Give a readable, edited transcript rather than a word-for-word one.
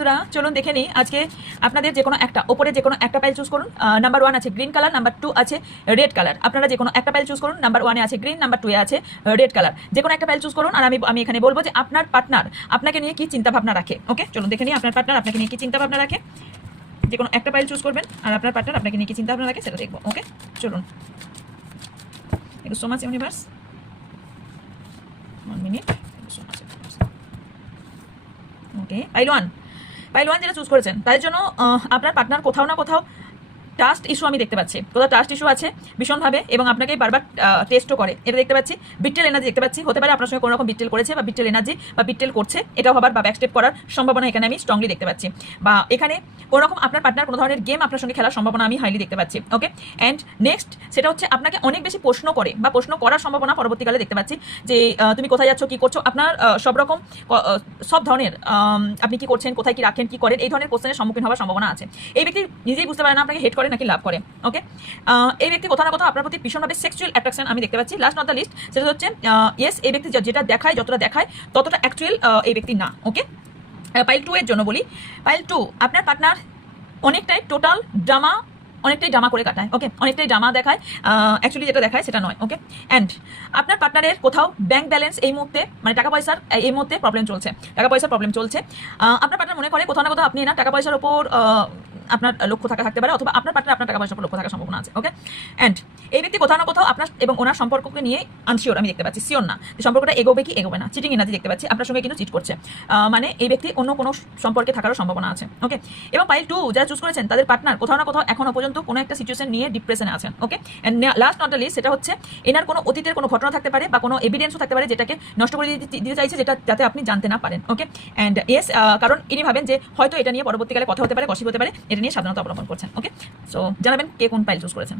বন্ধুরা চলুন দেখে নিই আজকে আপনাদের যে কোনো একটা ওপরে যে কোনো একটা পাইল চুজ করুন। নাম্বার 1 আছে গ্রিন কালার, নাম্বার 2 আছে রেড কালার। আপনারা যে কোনো একটা পাইল চুজ করুন। নাম্বার 1 এ আছে গ্রিন, নাম্বার 2 এ আছে রেড কালার। যে কোনো একটা পাইল চুজ করুন আর আমি এখানে বলবো যে আপনার পার্টনার আপনাকে নিয়ে কি চিন্তা ভাবনা রাখে। ওকে, চলুন দেখে নিই আপনার পার্টনার আপনাকে নিয়ে কি চিন্তা ভাবনা রাখে। যে কোনো একটা পাইল চুজ করবেন আর আপনার পার্টনার আপনাকে নিয়ে কি চিন্তা ভাবনা রাখে সেটা দেখবো। ওকে, চলুন। Thank you so much universe. 1 মিনিট। Thank you so much universe. Okay, পাইল ওয়ান যেটা চুজ করেছেন তাদের জন্য আপনার পার্টনার কোথাও না কোথাও ট্রাস্ট ইস্যু আমি দেখতে পাচ্ছি। কোথাও ট্রাস্ট ইস্যু আছে ভীষণভাবে এবং আপনাকে বারবার টেস্টও করে, এটা দেখতে পাচ্ছি। বিট্রেল এনার্জি দেখতে পাচ্ছি। হতে পারে আপনার সঙ্গে কোনো রকম বিট্রেল করেছে বা বিট্রেল এনার্জি বা বিট্রেল করছে, এটাও হবার বা ব্যাকস্টেপ করার সম্ভাবনা এখানে আমি স্ট্রংলি দেখতে পাচ্ছি। বা এখানে কোনো রকম আপনার পার্টনার কোনো ধরনের গেম আপনার সঙ্গে খেলার সম্ভাবনা আমি হাইলি দেখতে পাচ্ছি। ওকে, অ্যান্ড নেক্সট সেটা হচ্ছে আপনাকে অনেক বেশি প্রশ্ন করে বা প্রশ্ন করার সম্ভাবনা পরবর্তীকালে দেখতে পাচ্ছি যে তুমি কোথায় যাচ্ছ, কি করছো, আপনার সব রকম সব ধরনের আপনি কি করছেন, কোথায় কি রাখেন, কি করেন, এই ধরনের কোশ্চেনের সম্মুখীন হওয়ার সম্ভাবনা আছে। এই ব্যক্তি নিজেই বুঝতে পারে না আপনাকে হেট করে নাকি লাভ করে। ওকে, এই ব্যক্তি কোথাও না কোথাও আপনার প্রতি ভীষণভাবে সেক্সুয়াল অ্যাট্রাকশন আমি দেখতে পাচ্ছি। লাস্ট নট দ্য লিস্ট সেটা হচ্ছে ইয়েস, এই ব্যক্তি যেটা দেখায় যতটা দেখায় ততটা অ্যাকচুয়াল এই ব্যক্তি না। ওকে, পাইল 2 এর জন্য বলি। পাইল 2 আপনার পার্টনার অনেকটাই টোটাল ড্রামা, অনেকটাই ড্রামা করে কাটায়। ওকে, অনেকটাই ড্রামা দেখায়, অ্যাকচুয়ালি যেটা দেখায় সেটা নয়। ওকে, অ্যান্ড আপনার পার্টনারের কোথাও ব্যাংক ব্যালেন্স এই মুহূর্তে মানে টাকা পয়সার এই মুহূর্তে প্রবলেম চলছে, টাকা পয়সার প্রবলেম চলছে। আপনার পার্টনার মনে করে কোথাও না কোথাও আপনি না টাকা পয়সার ওপর আপনার লক্ষ্য থাকতে পারে, অথবা আপনার পার্টনার আপনার টাকা পয়সার উপর লক্ষ্য থাকার সম্ভাবনা আছে। ওকে, অ্যান্ড এই ব্যক্তি কোথাও না কোথাও আপনার এবং ওনার সম্পর্ককে নিয়ে আনশিওর আমি দেখতে পাচ্ছি, শিওর না সম্পর্কটা এগোবে কি এগোবে না। চিটিং এনার্জি দেখতে পাচ্ছি, আপনার সঙ্গে কিন্তু চিট করছে, মানে এই ব্যক্তি অন্য কোনো সম্পর্কে থাকারও সম্ভাবনা আছে। ওকে, এবং পাইল 2 যারা চুজ করেছেন তাদের পার্টনার কোথাও না কোথাও এখনো পর্যন্ত কোনো একটা সিচুয়েশন নিয়ে ডিপ্রেশনে আছেন। Okay, and last not the least সেটা হচ্ছে এনার কোনো অতীতের কোনো ঘটনা থাকতে পারে বা কোনো এভিডেন্সও থাকতে পারে যেটাকে নষ্ট করে দিতে চাইছে, যেটা যাতে আপনি জানতে না পারেন। ওকে, অ্যান্ড ইয়েস, কারণ ইনি ভাবেন যে হয়তো এটা নিয়ে পরবর্তীকালে কথা হতে পারে, গসিপ হতে পারে, এটা নিয়ে সাবধানতা অবলম্বন করছেন। ওকে, সো জানাবেন কে কোন পাইল চুজ করেছেন।